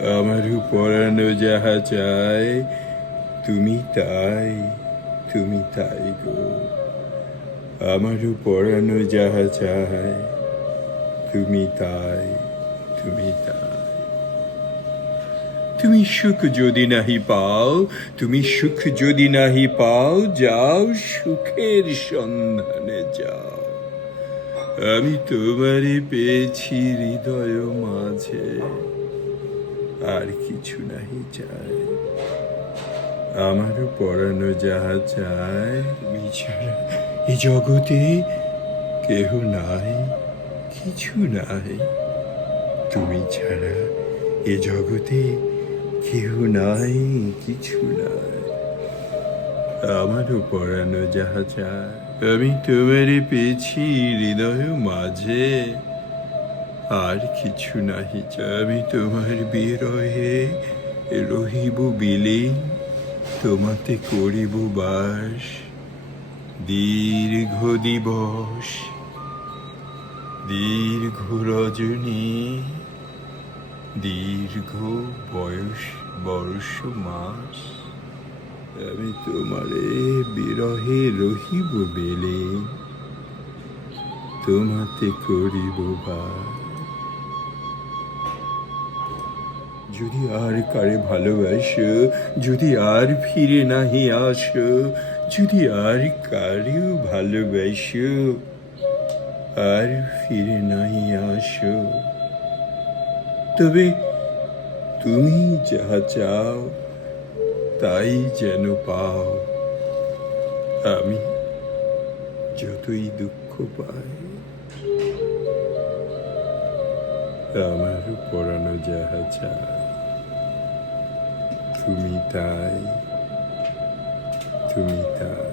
আমার পরানো যাহা চাই তুমি তাই তুমি তাই গো। আমার পরানো যাহা চাই তুমি তাই তুমি তাই। তুমি সুখ যদি নাহি পাও, তুমি সুখ যদি নাহি পাও, যাও সুখের সন্ধানে যাও। আমি তোমারে পেয়েছি হৃদয় মাঝে। আর কিছু নাহি চাই। আমারও পড়ানো যাহা চায় এই জগতে কেহ নাই, কিছু নাই। তুমি ছাড়া এ জগতে কেউ নাই, কিছু নাই। আমারও পড়ানো যাহা চায় আমি তোমারে পেয়েছি হৃদয় মাঝে আর কিছু নাহি আমি তোমার বিরহে। রহিব বিলীন, তোমাতে করিব বাস। দীর্ঘ দিবস, দীর্ঘ রজনী, দীর্ঘ বয়স, বর্ষ, মাস। আমি তোমারে বিরহে রহিব বেলে তোমাতে করিব বাস। যদি আর কারে ভালোবাসো, যদি আর ফিরে নাহি আসো, যদি আর কারেও ভালোবাসো, আর ফিরে নাহি আসো। তবে তুমি যাহা চাও, তাই যেন পাও। আমি যতই দুঃখ পাই। আমার পড়ানো যাহা চায় তুমি তাই তুমি তাই